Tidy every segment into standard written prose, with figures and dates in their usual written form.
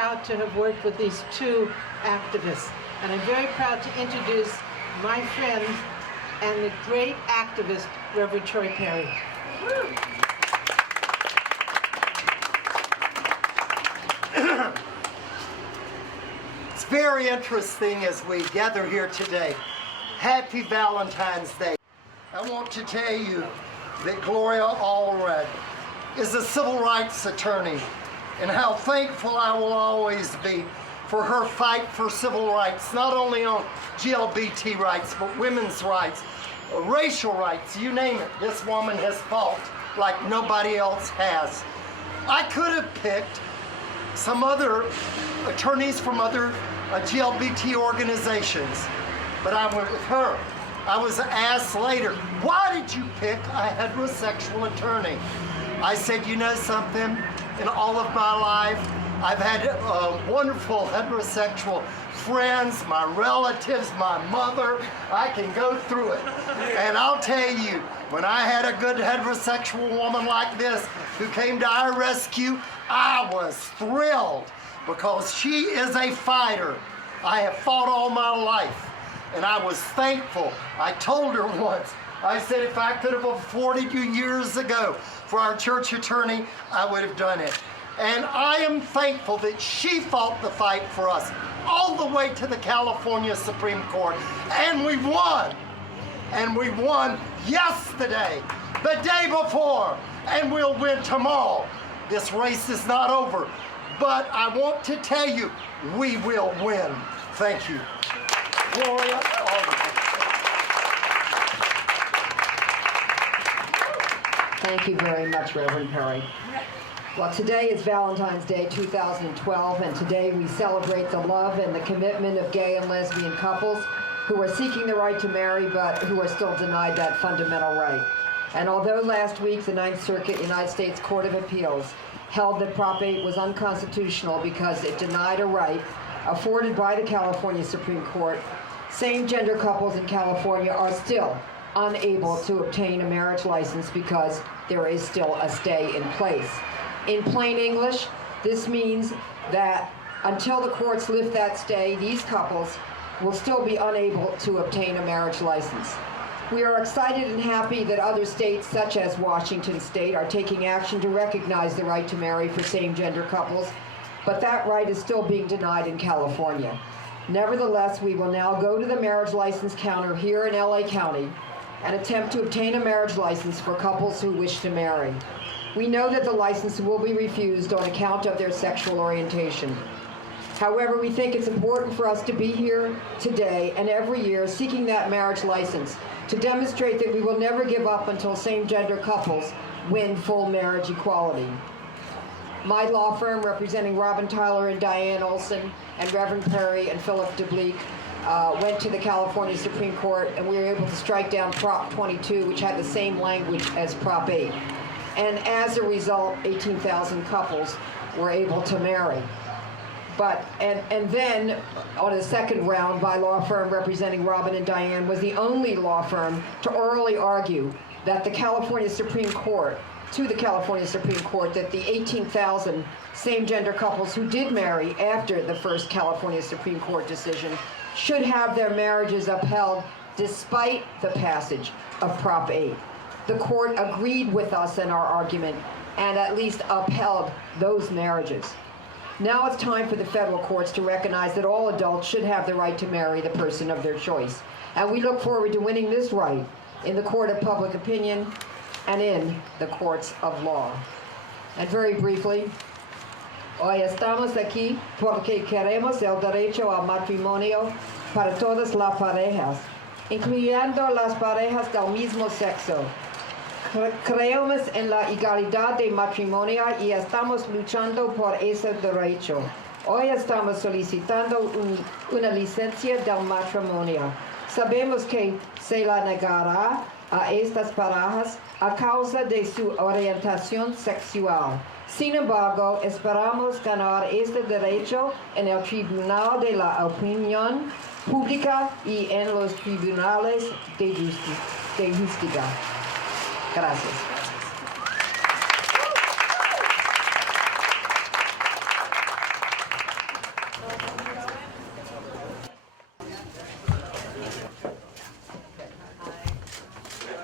proud to have worked with these two activists. And I'm very proud to introduce my friend and the great activist, Rev Troy Perry. It's very interesting as we gather here today. Happy Valentine's Day. I want to tell you that Gloria Allred is a civil rights attorney, and how thankful I will always be for her fight for civil rights, not only on GLBT rights, but women's rights, racial rights, you name it. This woman has fought like nobody else has. I could have picked some other attorneys from other GLBT organizations, but I went with her. I was asked later, why did you pick a heterosexual attorney? I said, you know something, in all of my life, I've had wonderful heterosexual friends, my relatives, my mother. I can go through it. And I'll tell you, when I had a good heterosexual woman like this who came to our rescue, I was thrilled because she is a fighter. I have fought all my life, and I was thankful. I told her once, I said, if I could have afforded you years ago for our church attorney, I would have done it. And I am thankful that she fought the fight for us all the way to the California Supreme Court. And we won. And we won yesterday, the day before, and we'll win tomorrow. This race is not over, but I want to tell you, we will win. Thank you. Gloria Allred. Thank you very much, Reverend Perry. Well, today is Valentine's Day 2012, and today we celebrate the love and the commitment of gay and lesbian couples who are seeking the right to marry, but who are still denied that fundamental right. And although last week the Ninth Circuit United States Court of Appeals held that Prop 8 was unconstitutional because it denied a right afforded by the California Supreme Court, same-gender couples in California are still unable to obtain a marriage license because there is still a stay in place. In plain English, this means that until the courts lift that stay, these couples will still be unable to obtain a marriage license. We are excited and happy that other states, such as Washington State, are taking action to recognize the right to marry for same-gender couples, but that right is still being denied in California. Nevertheless, we will now go to the marriage license counter here in LA County and attempt to obtain a marriage license for couples who wish to marry. We know that the license will be refused on account of their sexual orientation. However, we think it's important for us to be here today and every year seeking that marriage license to demonstrate that we will never give up until same-gender couples win full marriage equality. My law firm, representing Robin Tyler and Diane Olson and Reverend Perry and Philip DeBleek, went to the California Supreme Court, and we were able to strike down Prop 22, which had the same language as Prop 8. And as a result, 18,000 couples were able to marry. And then, on the second round, my law firm representing Robin and Diane was the only law firm to orally argue that the California Supreme Court, that the 18,000 same-gender couples who did marry after the first California Supreme Court decision should have their marriages upheld despite the passage of Prop 8. The court agreed with us in our argument and at least upheld those marriages. Now it's time for the federal courts to recognize that all adults should have the right to marry the person of their choice. And we look forward to winning this right in the court of public opinion and in the courts of law. And very briefly, hoy estamos aquí porque queremos el derecho al matrimonio para todas las parejas, incluyendo las parejas del mismo sexo. Creemos en la igualdad de matrimonio y estamos luchando por ese derecho. Hoy estamos solicitando una licencia del matrimonio. Sabemos que se la negará a estas parejas a causa de su orientación sexual. Sin embargo, esperamos ganar este derecho en el Tribunal de la Opinión Pública y en los tribunales de justicia. Gracias.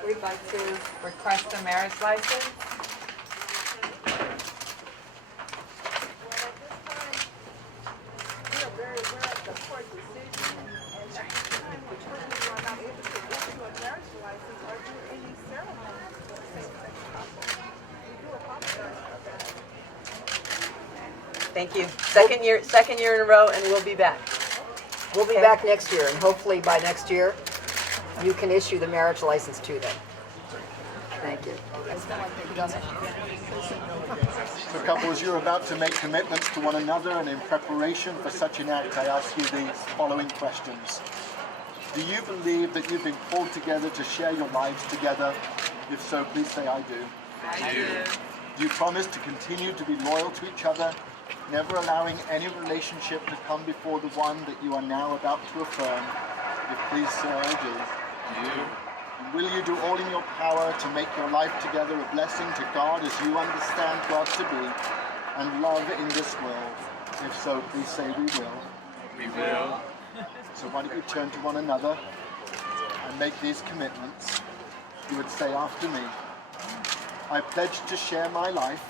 We'd like to request a marriage license. We are very aware of the court decision, and at this time, we are not able to issue a marriage license or do any ceremony for the same-sex couple. We do apologize for that. Thank you. Second year in a row, and we'll be back. We'll be back next year, and hopefully by next year, you can issue the marriage license to them. Thank you. So couples, you're about to make commitments to one another, and in preparation for such an act, I ask you these following questions. Do you believe that you've been called together to share your lives together? If so, please say, I do. I do. Do you promise to continue to be loyal to each other, never allowing any relationship to come before the one that you are now about to affirm? If please say, I do. And will you do all in your power to make your life together a blessing to God as you understand God to be, and love in this world? If so, please say, we will. We will. So why don't you turn to one another and make these commitments. You would say after me, I pledge to share my life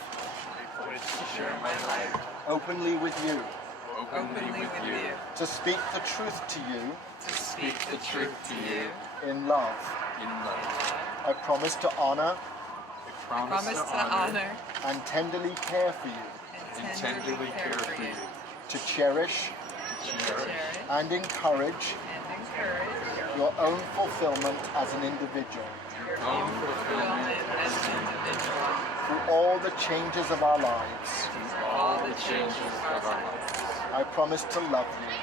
I pledge to share my life openly with you, openly with you, to speak the truth to you to speak the truth to you in love. in love. I promise to honor I promise to honor and tenderly care for you, and tenderly care for you, to cherish to cherish and encourage your own fulfillment as an individual your own fulfillment as an individual through all the changes of our lives. through all the changes of our lives. I promise to love you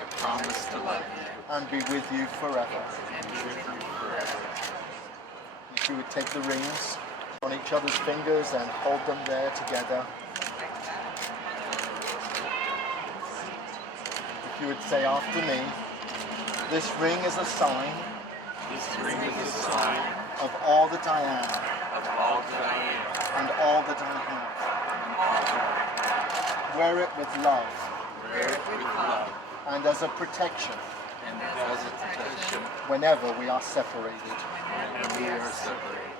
I promise to love you and be with you forever. and be with you forever. If you would take the rings on each other's fingers and hold them there together. If you would say after me, this ring is a sign This ring is a sign of all that I am of all that I am and all that I have. Wear it with love Wear it with love and as a protection and as a protection whenever we are separated. when we are separated.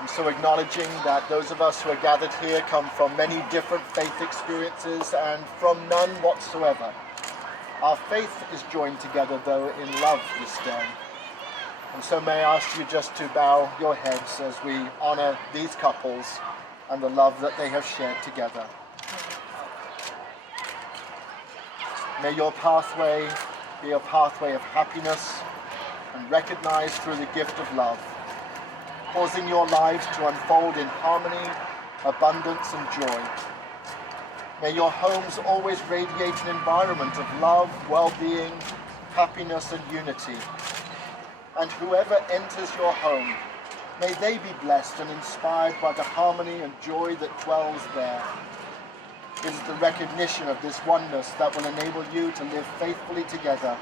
And so acknowledging that those of us who are gathered here come from many different faith experiences and from none whatsoever. Our faith is joined together, though, in love this day. And so may I ask you just to bow your heads as we honor these couples and the love that they have shared together. May your pathway be a pathway of happiness and recognized through the gift of love, causing your lives to unfold in harmony, abundance, and joy. May your homes always radiate an environment of love, well-being, happiness, and unity. And whoever enters your home, may they be blessed and inspired by the harmony and joy that dwells there. It is the recognition of this oneness that will enable you to live faithfully together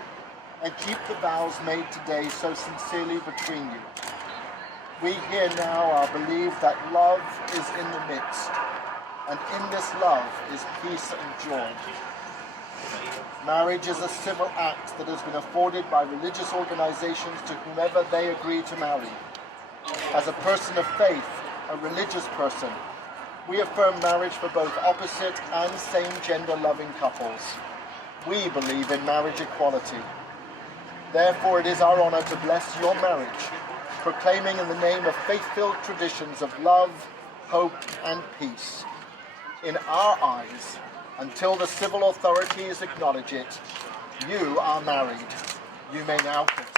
and keep the vows made today so sincerely between you. We here now are believed that love is in the midst, and in this love is peace and joy. Marriage is a civil act that has been afforded by religious organizations to whomever they agree to marry. As a person of faith, a religious person, we affirm marriage for both opposite and same-gender loving couples. We believe in marriage equality. Therefore, it is our honor to bless your marriage, proclaiming in the name of faith-filled traditions of love, hope, and peace. In our eyes, until the civil authorities acknowledge it, you are married. You may now continue.